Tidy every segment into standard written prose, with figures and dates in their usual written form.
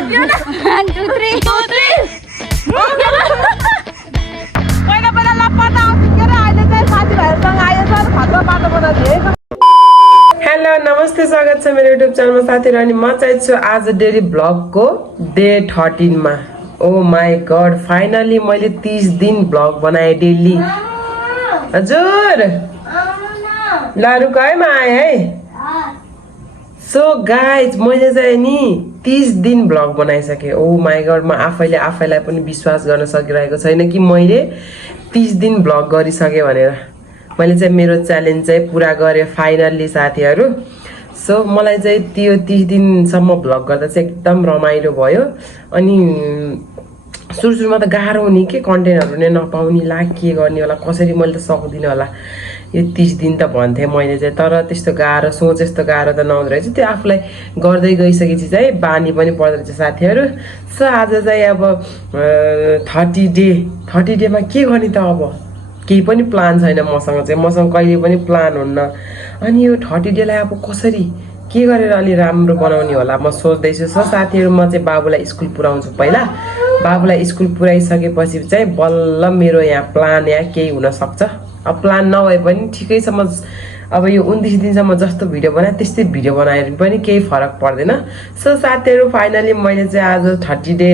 Hello नमस्ते स्वागत छ मेरो युट्युब च्यानलमा साथीहरु अनि म चाहिँ छु आज डेली भ्लगको डे 13 मा ओ माय गॉड फाइनली मैले 30 दिन भ्लग बनाए डेली हजुर लारु कयमा आए है सो गाइज मैले चाहिँ नि 30 दिन भ्लग बनाइसके ओ माय गॉड म आफैलाई पनि विश्वास गर्न सकिरहेको छैन कि मैले 30 दिन भ्लग गरिसके भनेर मैले चाहिँ मेरो च्यालेन्ज चाहिँ पूरा गरे फाइनली साथीहरु सो मलाई चाहिँ त्यो 30 दिनसम्म भ्लग गर्दा चाहिँ एकदम रमाइलो भयो अनि सुरुमा त गाह्रो हुने के कन्टेन्टहरु नै नपाउने ला के गर्ने होला कसरी मैले त सक्दिन होला यो 30 दिन त भन्थे मैले चाहिँ तर त्यस्तो गाह्रो सोच जस्तो गाह्रो त नहुँदै रहेछ त्यो आफुलाई गर्दै गइसकेपछि चाहिँ बानी पनि पर्दै रहेछ साथीहरु सो आज चाहिँ अब 30 डेमा के गर्ने त अब केही पनि प्लान छैन मसँग कहिले पनि प्लान हुन्न अनि यो 30 डेलाई अब कसरी के गरेर अलि राम्रो बनाउने होला म सोच्दै छु साथीहरु म चाहिँ बाबुलाई स्कुल पुर्याउँछु पहिला बाबुलाई स्कुल पुर्याइसकेपछि चाहिँ बल्ल मेरो यहाँ प्लान या केही हुन सक्छ अब प्लान नभए पनि ठिकै छ म अब यो 29 दिनसम्म जस्तो भिडियो बनाए त्यस्तै भिडियो बनाएर पनि केही फरक पर्दैन सो साथीहरु फाइनली मैले चाहिँ आज 30 डे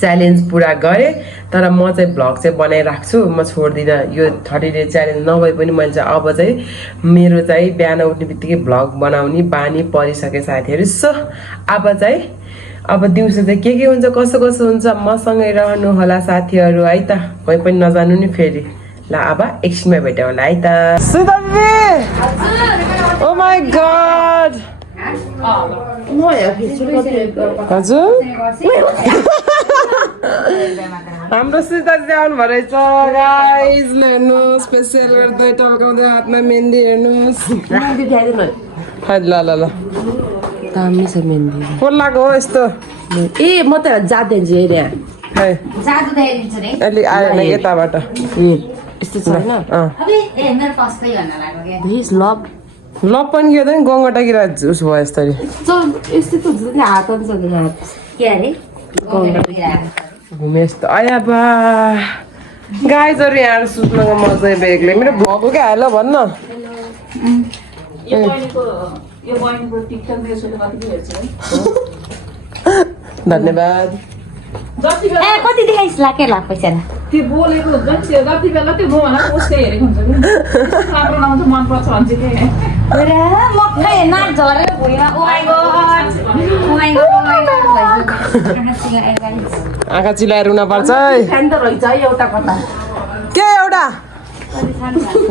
च्यालेन्ज पूरा गरे तर म चाहिँ भ्लग चाहिँ बनाइराख्छु म छोड्दिन यो 30 डे च्यालेन्ज नभए पनि मैले चाहिँ अब चाहिँ मेरो चाहिँ बिहान उठ्ने बित्तिकै भ्लग बनाउने बानी परिसके साथीहरु सो अब दिउँसो चाहिँ के हुन्छ कसो हुन्छ मसँगै रहनु होला साथीहरु है त कोही पनि नजानु नि फेरि ल अब एकछिनमा भेटौँ होला है त सुदर्बी ओ माय गॉड हजुर हाम्रो सीता आउनु भएछ गाइस हेर्नु स्पेशल गर्दै टल्काउँदै हातमा मेहन्दी हेर्नुस् ल दामी छ मेहन्दी को लाग्यो हो यस्तो ए म त जादिन्छु हेरे जादु देखाइदिन्छु नि अलि आएन यताबाट यस्तो छैन अबे ए मेरो फस्टै गर्न लाग्यो के दिस लभ लप पनि के हो गङ्गटा गिरा उस भयो यस्तरी चल यस्तो त हुन्छ नि हात हुन्छ नि हात के अरे घुमे यस्तो आया बा गाइजहरु यहाँ सुत्नको मजै बेग्लै मेरो भ्लग के हाल्यो भन्न यो बहिनीको टिकटक देशले कति हेर्छ है धन्यवाद ए कति देखाइस लाके ला पैसा त्यो बोलेको हुन्छ नि त्यो जति बेला त्यो मोहना पोस्टै हेरेको हुन्छ नि राम्रो लाउँछ मन पर्छ भन्छ के अरे मक्कै नाक झरेर भुइँमा ओ माय गॉड आँखा चिलाएर रुन पर्छ है फ्यान त रहेछ है एउटा कता के एउटा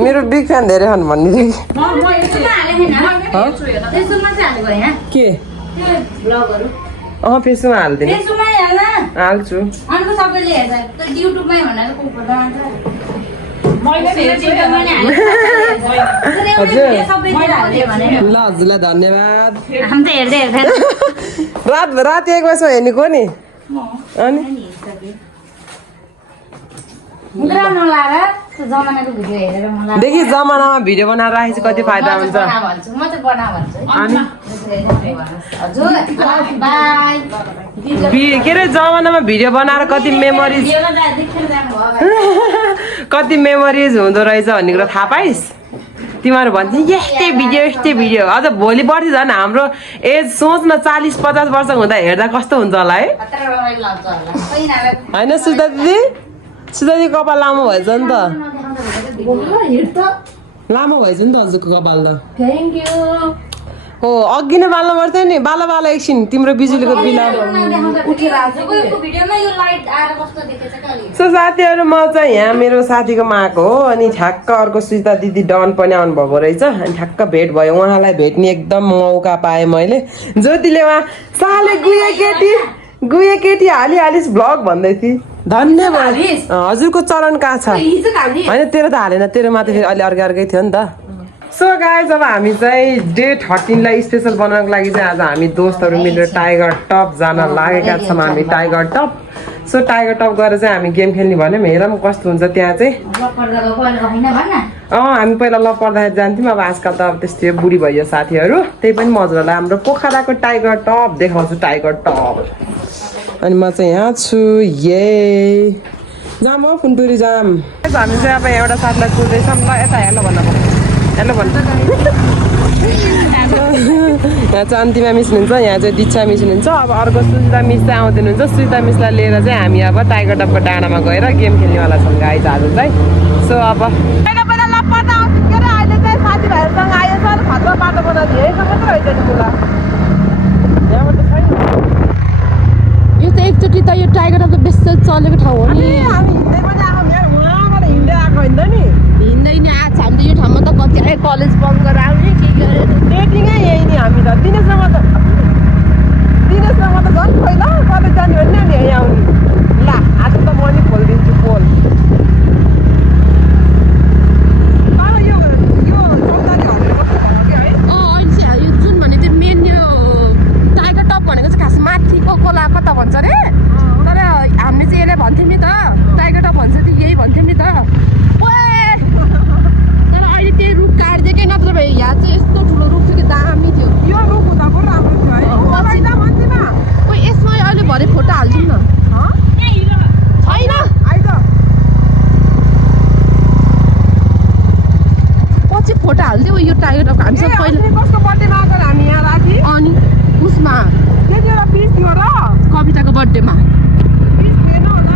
मेरो बिग फ्यान धेरै छन् भन्ने म यसमा के फेसबुकमा हाल्दिनु हाल्छु ल हजुरलाई धन्यवाद रात 1 बजेसम्म हेर्ने को नि अनि देखि जमानामा भिडियो बनाएर राखेपछि कति फाइदा हुन्छ के अरे जमानामा भिडियो बनाएर कति मेमोरिज हुँदो रहेछ भन्ने कुरा थाहा पाइस् तिमीहरू भन्छ यस्तै भिडियो अझ भोलि पर्सि झन् हाम्रो एज सोच न 40-50 वर्ष हुँदा हेर्दा कस्तो हुन्छ होला है होइन सुधा दिदी कपाल लामो भएछ नि त लामो भएछ नि त हजुरको कपाल त थ्याङ्क यू हो अघि नै बाल्नु पर्थ्यो नि बाला एकछिन तिम्रो बिजुलीको बिल सो साथीहरु म चाहिँ यहाँ मेरो साथीकोमा आएको हो अनि ठ्याक्क अर्को सुजिता दिदी डन पनि आउनु भएको रहेछ अनि ठ्याक्क भेट भयो उहाँलाई भेट्ने एकदम मौका पाएँ मैले ज्योतिले उहाँ साले गुए केटी हालिहालिस भ्लग भन्दै थिए धन्यवाद हजुरको चरण कहाँ छ होइन तेरो त हालेन तेरो माथि फेरि अलि अर्कै थियो नि त सो गाइज अब हामी चाहिँ डे 13 लाई स्पेशल बनाउनको लागि चाहिँ आज हामी दोस्तहरू मिलेर टाइगर टप जान लागेका छौँ हामी tiger top so tiger top गएर चाहिँ हामी गेम खेल्ने भन्यौँ हेरौँ कस्तो हुन्छ त्यहाँ चाहिँ हामी पहिला ल पर्दाखेरि जान्थ्यौँ अब आजकल त अब त्यस्तै बुढी भइयो साथीहरू त्यही पनि मजा होला हाम्रो पोखराको टाइगर टप देखाउँछु टाइगर टप अनि म चाहिँ यहाँ छु जाम हो फुन्टुरी जाम हामी चाहिँ अब एउटा साथलाई कुर्दैछौँ ल यता हेर्नु भन्नु हेर्नु भन्नु यहाँ चाहिँ अन्तिमा मिस हुनुहुन्छ यहाँ चाहिँ दीक्षा मिस हुनुहुन्छ अब अर्को सुजिता मिस चाहिँ आउँदैन हुन्छ सुजिता मिसलाई लिएर चाहिँ हामी अब टाइगर टपको डाँडामा गएर गेम खेल्नेवाला छौँ गाइज आज चाहिँ सो अब अहिले चाहिँ साथीभाइहरूसँग आयो सर खतरा बाटो बनाउँछ यहीसँग मात्रै होइन नि कुरा यहाँबाट छैन यो त एकचोटि त यो टाइगर टप त बेसी चलेको ठाउँ हो नि हामी हिँड्दै पनि आएको उहाँबाट हिँड्दै आएको होइन त नि हिँड्दै नि आज हामी त यो ठाउँमा त कति कलेज बन्द गरेर आउने के गरेर डेटिङै यही नि हामी त दिनेशसँग त झन् पहिला कलेज जाने हो नि हामी यहीँ आउने ल आज त म नि खोलिदिन्छु पोल कता भन्छ रे तर हामीले चाहिँ यसले भन्थ्यौँ नि त टाइगर टप भन्छ कि यही भन्थ्यौँ नि त तर अहिले त्यही रुख काटिदिएकै नत्र भए यहाँ चाहिँ यस्तो ठुलो रुख थियो कि दामी थियो यो रुख हुँदा पो राम्रो थियो है खोइ यसमा अहिले भरे फोटो हाल्छौँ न छैन आइज पछि फोटो हाल्थ्यो यो टाइगर टप हामीसँग पहिला कसको बर्थडेमा आएको हामी यहाँ राखी अनि उसमा त्यतिबेला पिस थियो र कविताको बर्थडेमा पिस थिएन होला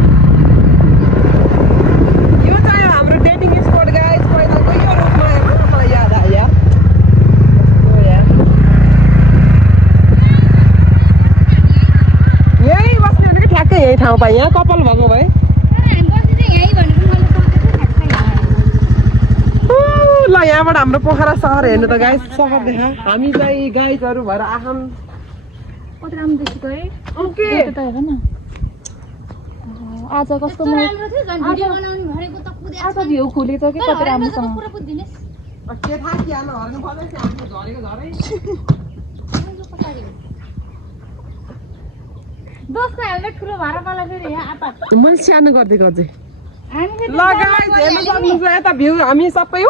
यो चाहिँ हाम्रो डेटिङ स्पोट गाइज पहिलाको यो रुखमा मलाई याद आयो यही बस्ने भनेको ठ्याक्कै यही ठाउँ पाएँ यहाँ कपाल भएको भए ल यहाँबाट हाम्रो पोखरा सहर हेर्नु त गाइज सहर देखा हामी चाहिँ गाइजहरू भएर आँखम आज कस्तो आज भ्यू खुलेछ कि कति राम्रोसँग के थाहा कि हाल्नु हर्नु पर्दैछ हाम्रो झरेको झरै मैले सानो गरिदिएको अझै ल गाइज हेर्नु सक्नुहुन्छ यता भ्यू हामी सबै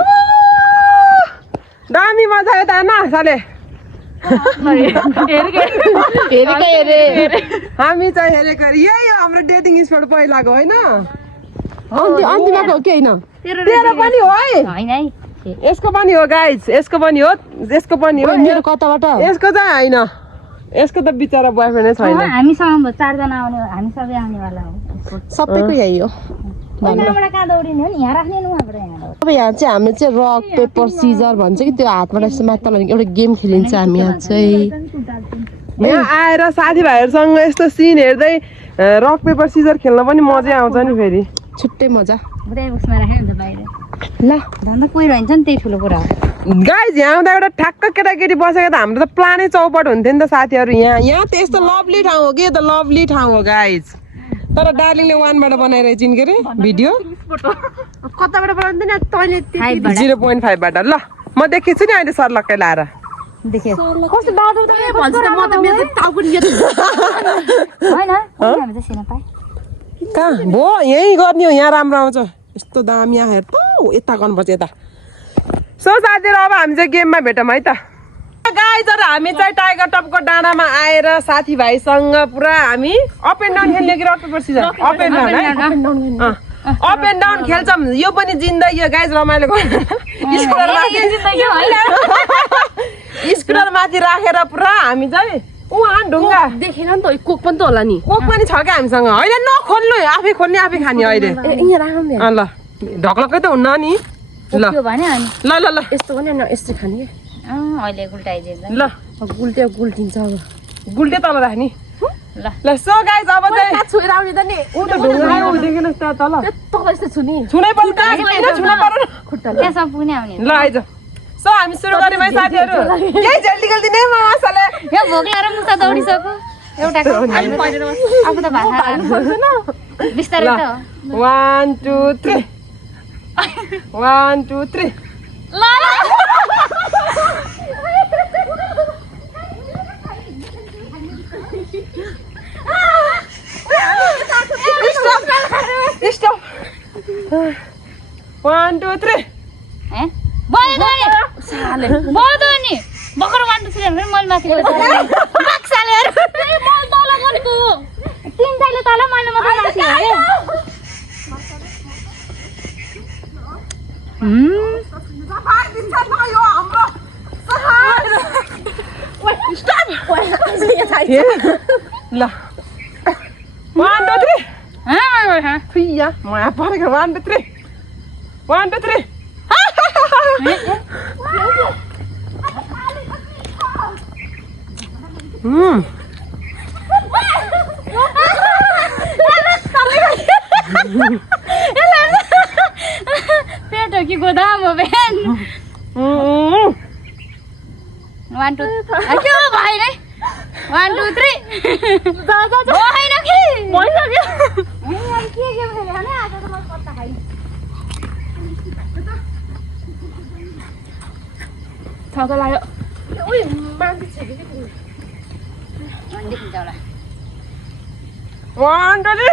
दामी मजा यता हेर्न साले हामी चाहिँ हेरेको यही हो हाम्रो डेटिङ स्पोट पहिलाको होइन अन्तिमको के होइन तेरो पनि हो है यसको पनि हो गाइज यसको पनि हो मेरो कताबाट यसको चाहिँ होइन यसको त बिचरा बोयफ्रेन्डै छैन हामीसँग 4 जना आउने हामी सबै आउनेवाला हो सबैको यही हो यहाँबाट कहाँ दौडिने हो नि यहाँ राख्ने नि उहाँबाट यहाँ अब यहाँ चाहिँ हामीले चाहिँ रक पेपर सिजर भन्छ कि त्यो हातबाट यस्तो मात्र एउटा गेम खेलिन्छ हामी यहाँ चाहिँ यहाँ आएर साथीभाइहरूसँग यस्तो सिन हेर्दै रक पेपर सिजर खेल्न पनि मजै आउँछ नि फेरि छुट्टै मजा उसमा राख्यो नि त बाहिर ल धन्दा कोही रहन्छ नि त्यही ठुलो कुरा हो गाइज यहाँ आउँदा एउटा ठ्याक्क केटाकेटी बसेको त हाम्रो त प्लानै चौपट हुन्थ्यो नि त साथीहरू यहाँ त यस्तो लभली ठाउँ हो कि यो त लभली ठाउँ हो गाइज तर डार्लिङले 1 बाट बनाइरहेछ नि के अरे भिडियो कताबाट बनाउँदैन तैँले 0.5 बाट ल म देखेछु नि अहिले सर्लक्कै लाएर देख्यो कस्तो डराउँदै भन्छ त म त मेरो टाउको नि होइन हामी त सिना पाए कहाँ भो यहीँ गर्ने हो यहाँ राम्रो आउँछ यस्तो दामी हेर त यता गर्नुपर्छ यता सो साथीहरू अब हामी चाहिँ गेममा भेटौँ है त गाइजहरू हामी चाहिँ टाइगर टपको डाँडामा आएर साथीभाइसँग पुरा हामी अप एन्ड डाउन खेल्ने कि rock paper scissor up and down है अप एन्ड डाउन खेल्छौँ यो पनि जिन्दगी हो गाइज रमाइलो स्कुटर माथि राखेर पुरा हामी चाहिँ उहाँ ढुङ्गा देखेन नि त कोक पनि त होला नि कोक पनि छ क्या हामीसँग होइन नखोल्नु आफै खोल्ने आफै खाने अहिले यहाँ राख्नु नि ल ढक्लक्कै त हुन्न नि ल त्यो भने अनि ल ल ल यस्तो पनि यस्तो खाने अहिले उल्टाइदिन्छ ल गुल्टिन्छ अब गुल्टे तल राख्ने ल ल सो गाइज अब चाहिँ छोएर आउने त नि ऊ त ढुङ्गा ऊ देखेन तल तल यस्तो छु नि छुनै पर्छ छुनै पर्यो त्यहाँसम्म पुग्ने आउने ल आइज सो हामी सुरु गऱ्यौँ है साथीहरू यही झल्डी गल्ती नै मसाले यो भोक लाएर मुसा दौडिसक्यो एउटा आफू त भाषा बिस्तारै त 1 2 3 1 2 3 ल स्टप 1 2 3 भयो त नि भर्खर 1 2 3 भने मैले माथि साले तल गरेको 3 साइले तल मैले मात्र माथि है ल 1 2 3 फिया माया परेको 1 2 3 1 2 3 पेट हो कि गोदाम हो बिहान 1 2 के हो भाइ नै 1 2 3 होइन कि भइसक्यो के खेल्यो भने आज त म पत्ता खाइ छाता लाग्यो ओइ मान्छे छ कि देखिन्छ होला 1 2 3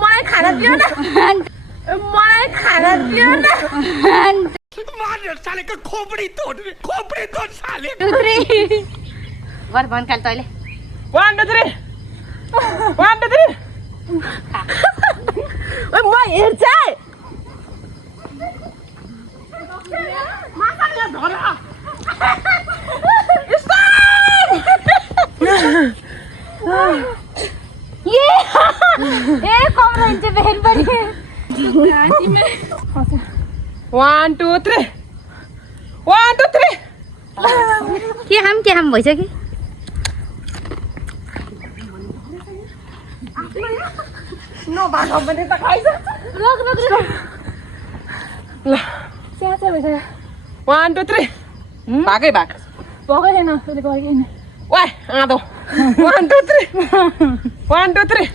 मलाई खाना दियो न मलाई खाना दियो न मार साले का खोपड़ी तोड़ साले 2 3 गर भन काल तैले 1 2 3 1 2 3 ओइ म हेर्छ ए कम रहन्छ बहन पनि 1 2 3 1 2 3 के हाम भइसक्यो नभाग भने त खाइछ रोक ल स्याहार भइसक्यो 1 2 3 भागै भाग भएकै छैन त्यसले गरेकै छैन ओइ आदो 1 2 3 1 2 3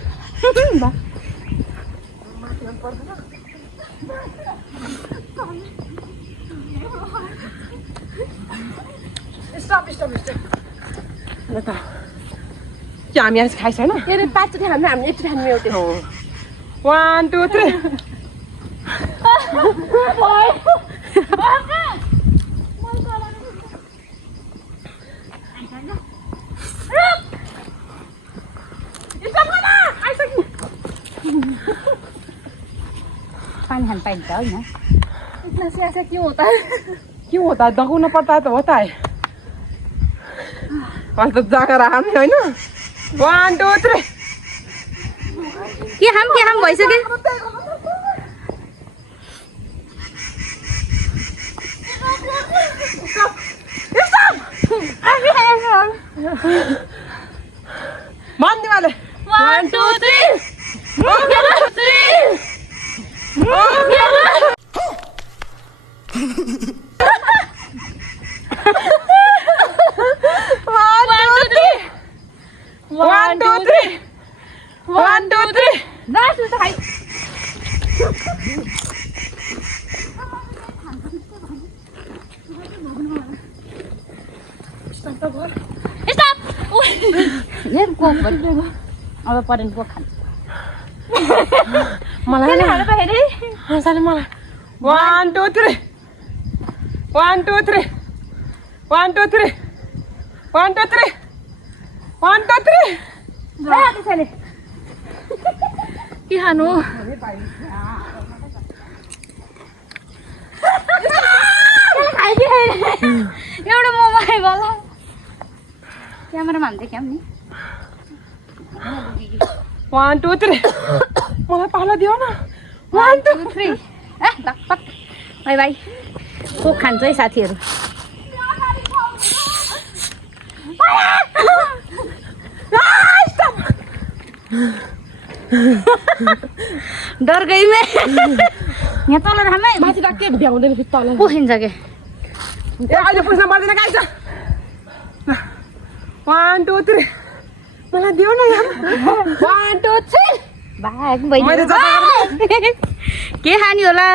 स्टप ल त के हामी आज खाइसैन के पाँचचोटि खानु हामी एकचोटि खानु एउटै 1 2 3 पानी खान पाइन्छ होइन इतना स्याहार क्यों होता है क्यों होता है दगाउन पर्दा त होता है अहिले त जाँगर हामी होइन 1 2 3 के हाम भइसक्यो भन्ने वाले 1 2 3 1 2 3 1 2 3 दास त खाइ स्टप ये कोक भन्नु अब परेन कोक खान्छ मलाई खानु त हेरे साले मलाई 1 2 3 1 2 3 1 2 3 1 2 3 1 2 3 जा त्यसैले के खानु एउटा मोमो खाइ होला क्यामेरामा हाल्दै क्याम नि 1 2 3 मलाई पालो दियो न 1 2 3 ए धक्क बाई बाई कोक खान्छ है साथीहरू डर गई मैं यहाँ तल रामै माथि के भ्याउँदैन फेरि तल पुगिन्छ के ए अहिले पैसा पर्दैन गाइस 1 2 3 मलाई दियो न यार 1 2 3 भाग मैले भइदियो के खानी होला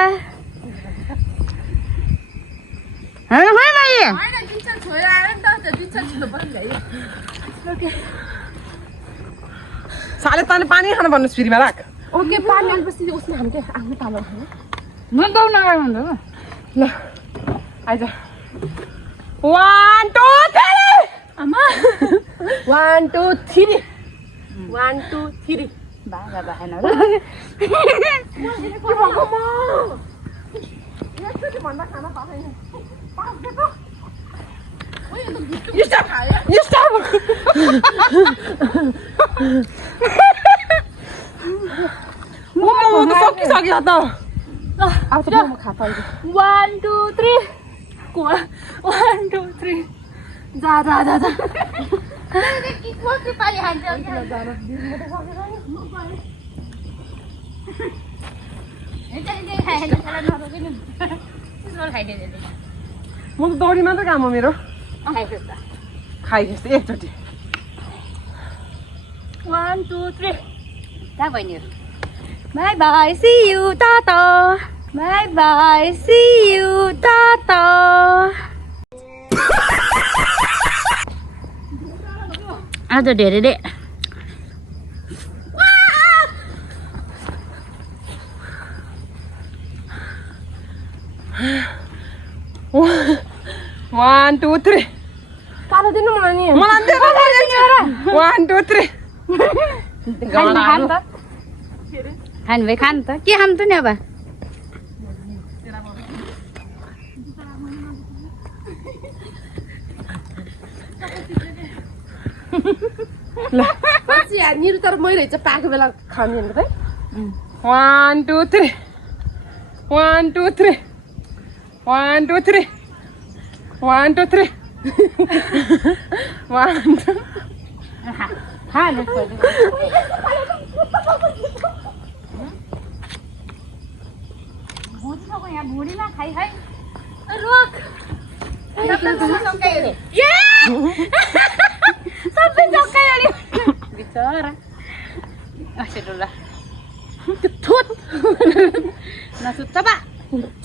साले तँले पानी खानु भन्नुहोस् फेरिमा राख ओके पानी अलिपछि उसमा हामीले आफ्नो पालो खानु म गाउँ नगाउँ भन्दा ल आइज 1 2 3 आमा 1 2 3 1 2 3 बागा बाहेन र सकिसक्यो त अब त म खा पाइयो 1 2 3 1 2 3 जा जा जा जा कि कति पाली हान्छ म त दौडी मात्र काम हो मेरो खाइदिनुहोस् एकचोटि 1 2 3 कहाँ बहिनीहरू bye bye see you tata bye bye see you tata आज धेरै दे One, two, three. Kalau dia nak mana ni? One 2 3 खान भाइ खान त के खान्छ नि अब ल पछि निरु तर मै रहेछ पाएको बेला खाने हैन त 1 2 3 1 2 3 1 2 3 1 2 3 1 2 खान यहाँ भुँडीमा खाइ है रोक सबै सकायो बिचरा अस्ति डुला थुत नसुत चपा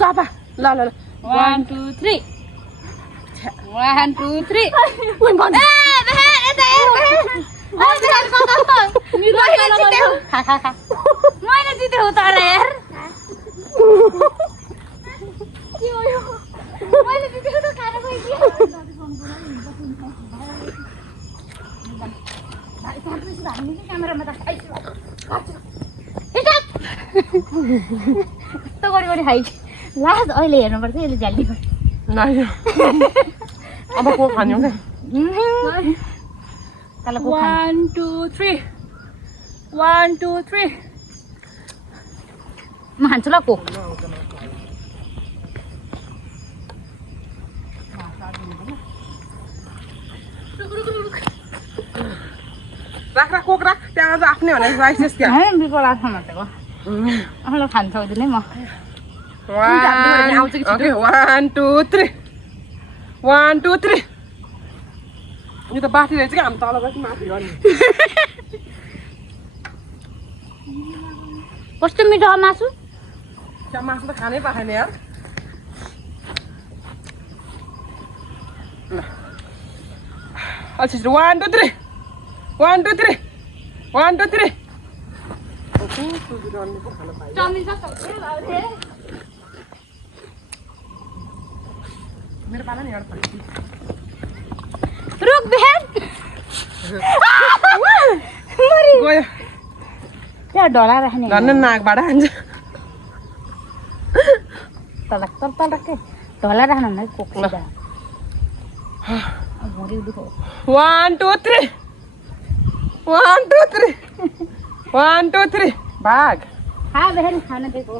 चपा ल ल ल 1 2 3 1 2 3 ओइ भन्छ खा खा खा मैले जिते हो तर यार मैले जितेको त खाना क्यामेरामा त यस्तो गरी गरी खाइ लास्ट अहिले हेर्नुपर्छ यसले झ्याल्ली अब को खाने हो 1 2 3 1 2 3 म खान्छु ल कोक राख राख कोक राख त्यहाँ अझ आफ्नै भने राइसेस क्या बिको लाग्छ भनेको आफूलाई खान सक्दिनँ है म ओके 1 2 3 1 2 3 यो त बाटी रहेछ क्या हामी तल बसी माथि गर्ने कस्तो मिठो मासु त्यहाँ मासु त खानै पाएन यार ल अच्छा 1 2 3 1 2 3 1 2 3 मेरो पाला नि एउटा रुक बेहेन गयो त्यहाँ ढला राख्ने धन्न नाकबाट हान्छ तल तल तल राखे ढला राख्नु भने कोक्ला भुँडी दुखो 1 2 3 1 2 3 1 2 3 भाग खा बेहेन खाना दिएको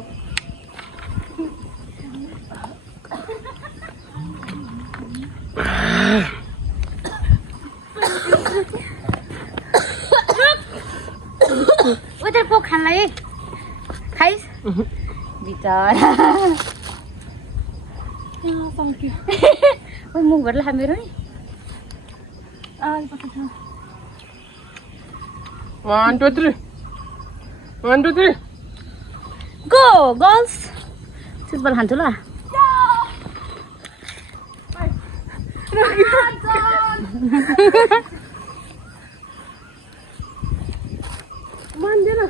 उधर को खानलाई खाइस बिचरा ओइ मुखबाट ला मेरो नि 1 2 3 1 2 3 गो गर्ल्स फुटबल खान्छु ल मान्दैन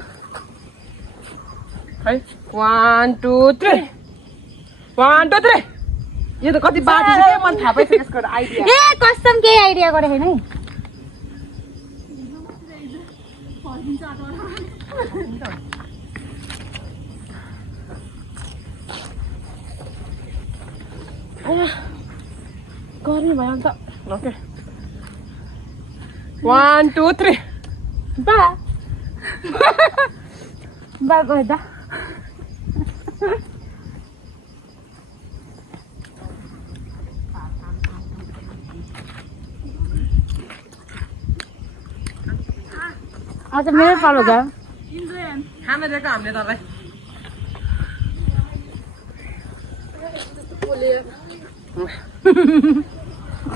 है 1 2 3 1 2 3 यो त कति बाटो छ के मलाई थाहा पाइसक्यो यसको आइडिया ए कस्टम केही आइडिया गरे हैन है गर्मी भयो नि त ओके 1 2 3 बा बा गयो दा अच्छा मेरो पालो गयो खाना दिएको हामीले तँलाई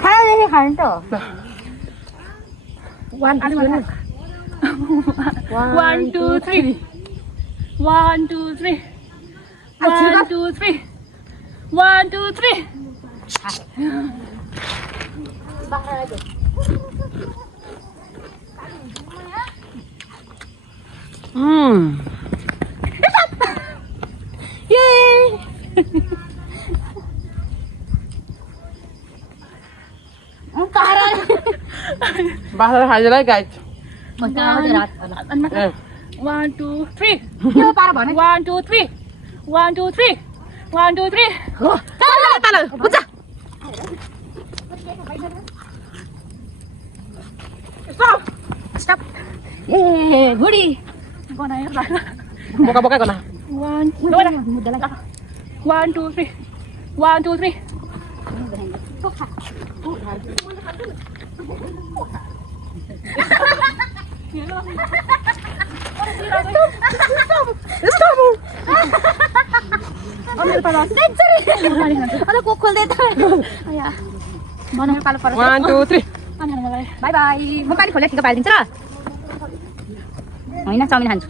खानादेखि खाने त 1 2 3 1 2 3 1 2 3 1 2 3 बाह्र खाइदिएलाई गाइड 1 2 3 के पार भने 1 2 3 1 2 3 1 2 3 हो तल बुझ्छ स्टप ए गुडी बनायो बोका बोका गर्न 1 2 3 1 2 3 को खोल्दै त 1 2 3 बाई बाई म पानी खोलेर ठिक पारिदिन्छु ल होइन चाउमिन खान्छु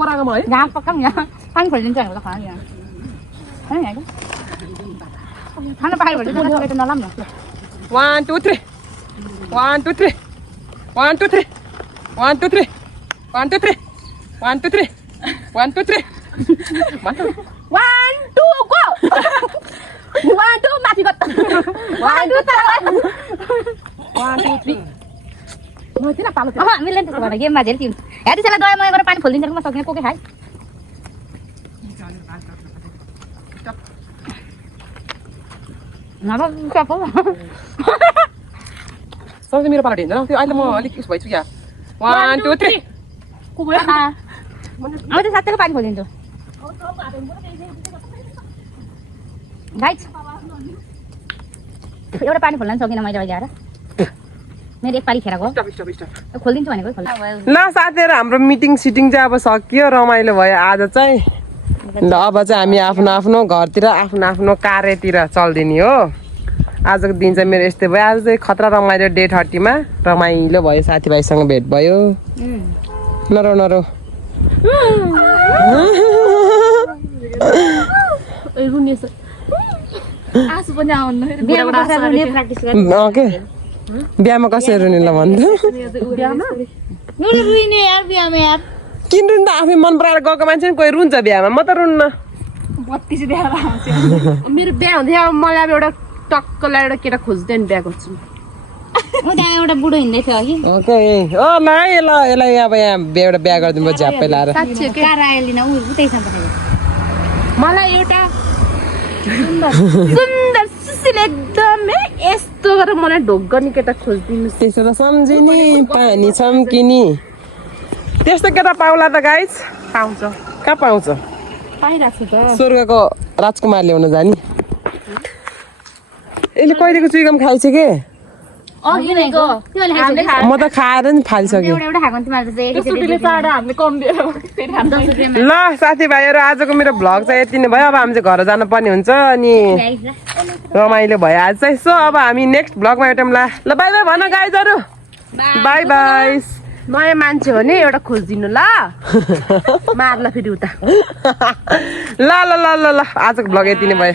पराको है घाम पक्काम यहाँ पानी खोलिदिन्छु हामीलाई खाना यहाँ खाना पायो भने त नलाम न 1 2 3 1 2 3 1 2 3 1 2 3 1 2 3 1 2 3 1 2 3 1 2 go 1 2 माथि गत 1 2 3 म किन पालो अब हामीले त्यसो गरेर गेममा धेरै टिम या त्यसैलाई दया मया गरेर पानी खोलिदिन्छ म सक्दिनँ कोके खाइ नभए कप सबैले मेरो पालो ढिन्छ त्यो अहिले म अलिक उस भइछु क्या 1 2 3 अब त्यो साथैको पानी खोलिदिन्छु गाइज एउटा पानी खोल्न सकिनँ मैले अहिले आएर मेरो एक पाली खेरको खोलिदिन्छु भनेको ल साथीहरू हाम्रो मिटिङ सिटिङ चाहिँ अब सकियो रमाइलो भयो आज चाहिँ ल अब चाहिँ हामी आफ्नो आफ्नो घरतिर आफ्नो आफ्नो कार्यतिर चल्दिने हो आजको दिन चाहिँ मेरो यस्तै भयो आज चाहिँ खतरा रमाइलो डे 30 मा रमाइलो भयो साथीभाइसँग भेट भयो नरो नरो आसु पनि आउनु प्र्याक्टिस ओके बिहामा कसरी रुने ल भन्नु किन रुन्छ आफै मन पराएर गएको मान्छे कोही रुन्छ बिहामा म त रुन्न मेरो बिहा हुँदै मलाई अब एउटा टक्कलाई एउटा केटा खोज्दै नि बिहा गर्छु त्यहाँ एउटा बुढो हिँड्दै थियो कि ओके ओ ल यसलाई अब यहाँ एउटा बिहा गरिदिनु भयो झ्याप्पै लाएर कार आइलिन उतै छ मलाई एउटा सुन्दर सुशील एकदमै यस्तो गरेर मलाई ढोक गर्ने केटा खोजिदिनु त्यसो त सम्झिनी पानी छम्किनी त्यस्तो केटा पाउला त गाइस पाउँछ कहाँ पाउँछ पाइरहेको छु त स्वर्गको राजकुमार ल्याउन जाने यसले कहिलेको चुइगम खाइछ के म त खाएर नि फालिसकेँ एउटा खाएको तिमीहरूले ल साथीभाइहरू आजको मेरो भ्लग चाहिँ यति नै भयो अब हामी चाहिँ घर जानुपर्ने हुन्छ अनि रमाइलो भयो आज चाहिँ सो अब हामी नेक्स्ट भ्लगमा एउटा ल बाई बाई भन गाइजहरू बाई बाई नयाँ मान्छे हो नि एउटा खोजिदिनु ल मार्ला फेरि उता ल ल ल ल ल आजको भ्लग यति नै भयो